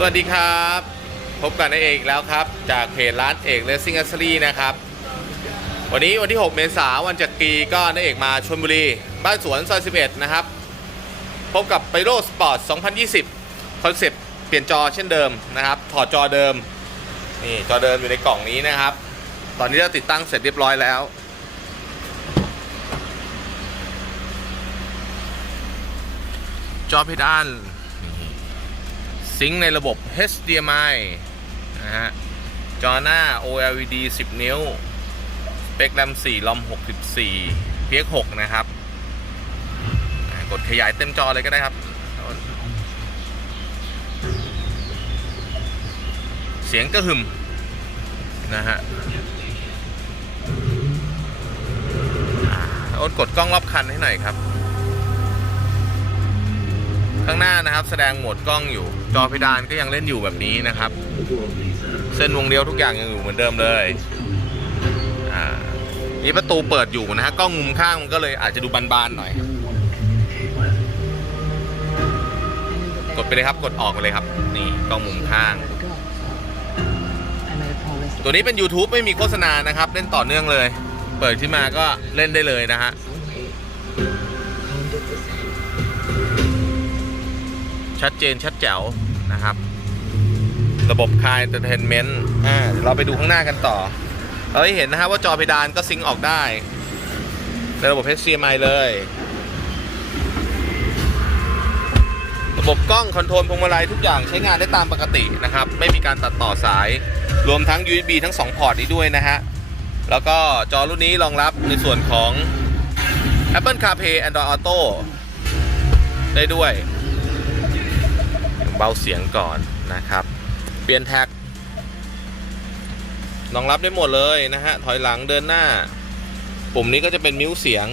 สวัสดีครับ พบกันในเอกแล้วครับ จากเพจร้านเอกเลสซิ่งอัสซี่นะครับ วันนี้วันที่ 6 เมษายนวันจักรีก็นายเอกมาชลบุรี บ้านสวนซอย 11 นะครับ พบกับไปโรสปอร์ต 2020 คอนเซปต์เปลี่ยนจอเช่นเดิมนะครับ ถอดจอเดิม นี่จอเดิมอยู่ในกล่องนี้นะครับ ตอนนี้เราติดตั้งเสร็จเรียบร้อยแล้วจอเพดาน ซิงค์ในระบบ HDMI นะฮะ จอหน้า OLED 10 นิ้ว สเปคแรม4ลอม64 PX 6นะครับ กดขยายเต็มจอเลยก็ได้ครับ เสียงก็หึมนะฮะอ่าอ้นกดกล้องรอบคันให้หน่อยครับ ข้างหน้านะครับ แสดงโหมดกล้องอยู่ จอเพดานก็ยังเล่นอยู่แบบนี้นะครับ เส้นวงเลี้ยวทุกอย่างยังอยู่เหมือนเดิมเลยอ่านี่ประตูเปิดอยู่นะฮะกล้องมุมข้างมันก็เลยอาจจะดูบานๆหน่อย กดไปเลยครับกดออกไปเลยครับ นี่กล้องมุมข้าง ตัวนี้เป็น YouTube ไม่มีโฆษณานะครับ เล่นต่อเนื่องเลย เปิดขึ้นมาก็เล่นได้เลยนะฮะ ชัดเจนชัดแจ๋วนะครับ ระบบคายเอนเตอร์เทนเมนต์อ่าเดี๋ยวเราไปดูข้างหน้ากันต่อ เราให้เห็นนะครับว่าจอเพดานก็ซิงออกได้ ในระบบ HDMI เลย ระบบกล้องคอนโทรลพวงมาลัยทุกอย่างใช้งานได้ตามปกตินะครับ ไม่มีการตัดต่อสาย รวมทั้ง USB ทั้ง 2 พอร์ตนี้ด้วยนะฮะ แล้วก็จอรุ่นนี้รองรับในส่วนของ Apple CarPlay Android Auto ได้ด้วย เบาเสียงก่อนนะครับ เปลี่ยนแท็กรองรับได้หมดเลยนะฮะ ถอยหลังเดินหน้า ปุ่มนี้ก็จะเป็นมิวเสียง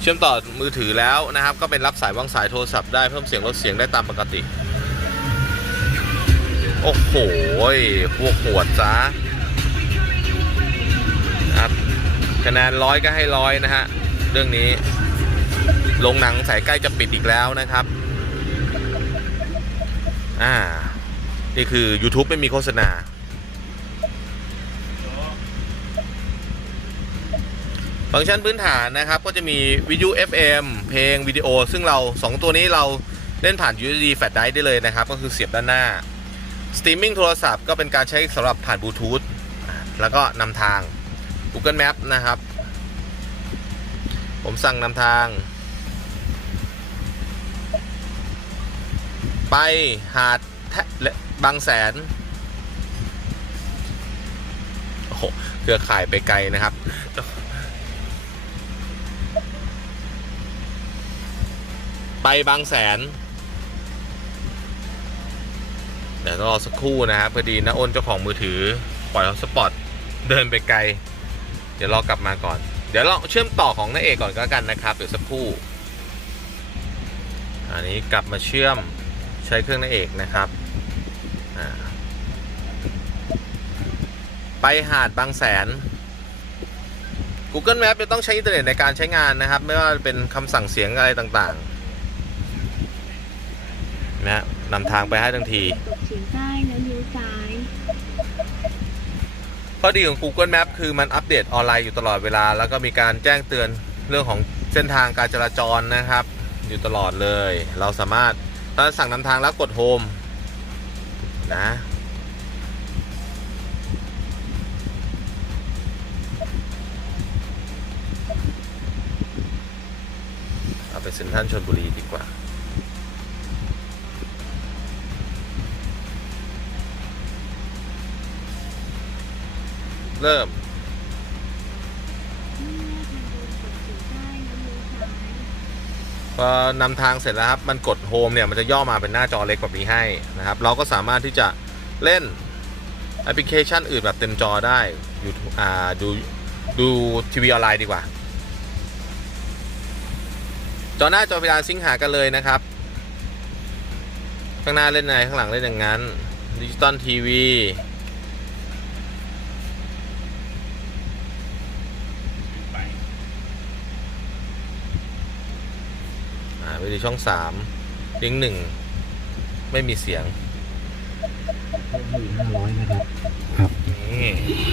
เชื่อมต่อมือถือแล้วนะครับ ก็เป็นรับสายวางสายโทรศัพท์ได้เพิ่มเสียงลดเสียงได้ตามปกติ โอ้โหพวกหวดจ้าครับคะแนนร้อยก็ให้ร้อยนะฮะ เรื่องนี้ ลงหนังสายใกล้จะปิดอีกแล้วนะครับ อ่า นี่คือ YouTube ไม่มีโฆษณา ฟังก์ชันพื้นฐานนะครับ ก็จะมีวิทยุ FM เพลงวิดีโอ ซึ่งเรา 2 ตัวนี้เราเล่นผ่าน USB Flash Drive ได้เลยนะครับ ก็คือเสียบด้านหน้าสตรีมมิ่งโทรศัพท์ก็เป็นการใช้สำหรับผ่านบลูทูธแล้วก็นำทาง Google Map นะครับ ผมสั่งนำทาง ไปหาดและบางแสนโอ้โหเครือข่ายไปไกลนะครับไปบางแสน เดี๋ยวรอสักครู่นะครับพอดีนะอ้นเจ้าของมือถือ ปล่อยฮอตสปอตเดินไปไกล เดี๋ยวรอกลับมาก่อน เดี๋ยวเราเชื่อมต่อของน้าเอกก่อนก็แล้วกันนะครับ เดี๋ยวสักครู่ อันนี้กลับมาเชื่อม ใช้เครื่องน้าเอกนะครับ ไปหาดบางแสน Google Map จะต้องใช้อินเทอร์เน็ตในการใช้งานนะครับ ไม่ว่าเป็นคำสั่งเสียงอะไรต่างๆนะนำทางไปให้ทันทีตกเฉียงใต้แล้วเลี้ยวซ้ายข้อดีของ Google Map คือมันอัปเดตออนไลน์อยู่ตลอดเวลา แล้วก็มีการแจ้งเตือนเรื่องของเส้นทางการจราจรนะครับ อยู่ตลอดเลย เราสามารถ ตอนสั่งนำทางแล้วกดโฮมนะเอาไปเซ็นทรัลชนบุรีดีกว่าเริ่ม พอนำทางเสร็จแล้วครับ มันกดโฮมเนี่ยมันจะย่อมาเป็นหน้าจอเล็กแบบนี้ให้นะครับ เราก็สามารถที่จะเล่นแอปพลิเคชันอื่นแบบเต็มจอได้อยู่อ่าดูดูทีวีออนไลน์ดีกว่า จอหน้าจอเพดาซิงหากันเลยนะครับ ข้างหน้าเล่นไงข้างหลังเล่นอย่างนั้นดิจิตอลทีวี อ่าไปดูช่องสามลิงก์หนึ่งไม่มีเสียงให้ห้าร้อยนะครับ ครับ นี่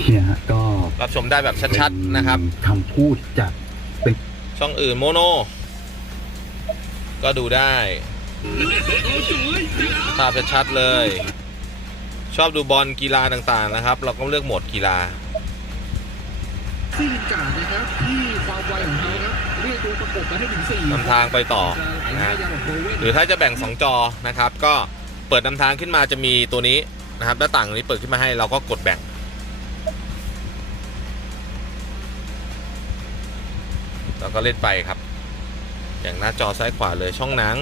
เนี่ยฮะก็รับชมได้แบบชัดๆนะครับเป็นคำพูดจากช่องอื่นโมโน ก็ดูได้ภาพชัดๆเลย ชอบดูบอลกีฬาต่างๆนะครับ เราก็เลือกโหมดกีฬาซิ่งการ์ดนะครับที่ความไวของเขาครับ เรียกตัวประกบไปให้ถึงสี่นำทางไปต่อนะฮะหรือถ้าจะแบ่ง 2 จอนะครับ ก็เปิดนำทางขึ้นมาจะมีตัวนี้นะครับหน้าต่างนี้เปิดขึ้นมาให้เราก็กดแบ่ง แล้วก็เล่นไปครับ อย่างหน้าจอซ้ายขวาเลยช่องหนัง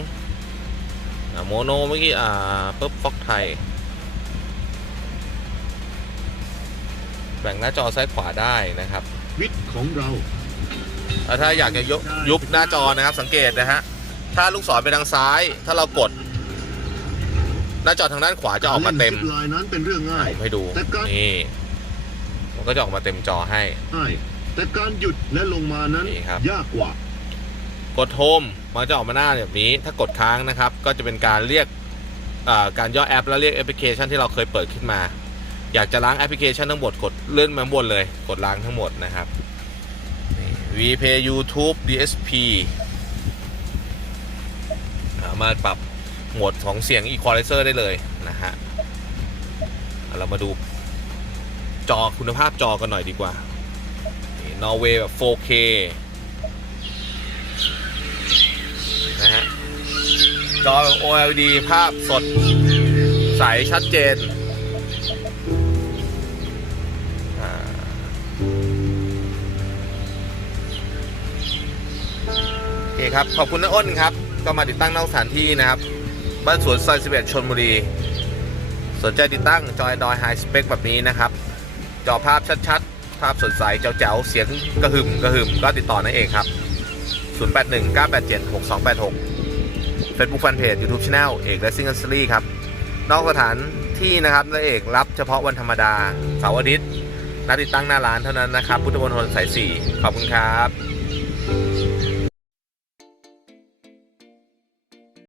อ่าโมโนเมื่อกี้อ่าปุ๊บฟอกไทย แบ่งหน้าจอซ้ายขวาได้นะครับ วิทย์ของเราแล้ว ถ้าอยากจะยกยุบหน้าจอนะครับ สังเกตนะฮะถ้าลูกศรไปทางซ้าย ถ้าเรากด หน้าจอทางด้านขวาจะออกมาเต็มล่นซิปไลน์นั้นเป็นเรื่องง่ายผมให้ดูแต่ก็นี่มันก็จะออกมาเต็มจอให้ใช่แต่การหยุดและลงมานั้นนี่ครับยากกว่ากดโฮมมันจะออกมาหน้าแบบนี้ ถ้ากดค้างนะครับ ก็จะเป็นการเรียกอ่าการย่อแอป แล้วเรียกแอปพลิเคชันที่เราเคยเปิดขึ้นมา อยากจะล้างแอปพลิเคชันทั้งหมดกดเลื่อนมาข้างบนเลย กดล้างทั้งหมดนะครับนี่ VPay YouTube DSP สามารถปรับโหมดของเสียง Equalizer ได้เลยนะฮะ เรามาดูจอคุณภาพจอกันหน่อยดีกว่า นอร์เวย์แบบ 4K นะฮะ จอแบบ OLED ภาพสด ใส ชัดเจน โอเครับ ขอบคุณน้าอ้นครับ ก็มาติดตั้งนอกสถานที่นะครับ บ้านสวนซอย11ชนบุรี สนใจติดตั้งจอยดอยไฮสเปคแบบนี้นะครับ จอภาพชัดๆ ภาพสดใสแจ๋วๆเสียงกระหึ่มกระหึ่มก็ติดต่อนั่นเองครับ 081 987 6286 Facebook Fanpage YouTube Channel เอกและซิงเกิลซีรีครับ นอกสถานที่นะครับนเอกรับเฉพาะวันธรรมดาเสาร์อาทิตย์นัดติดตั้งหน้าร้านเท่านั้นนะครับ พุทธมณฑลสาย 4 ขอบคุณครับ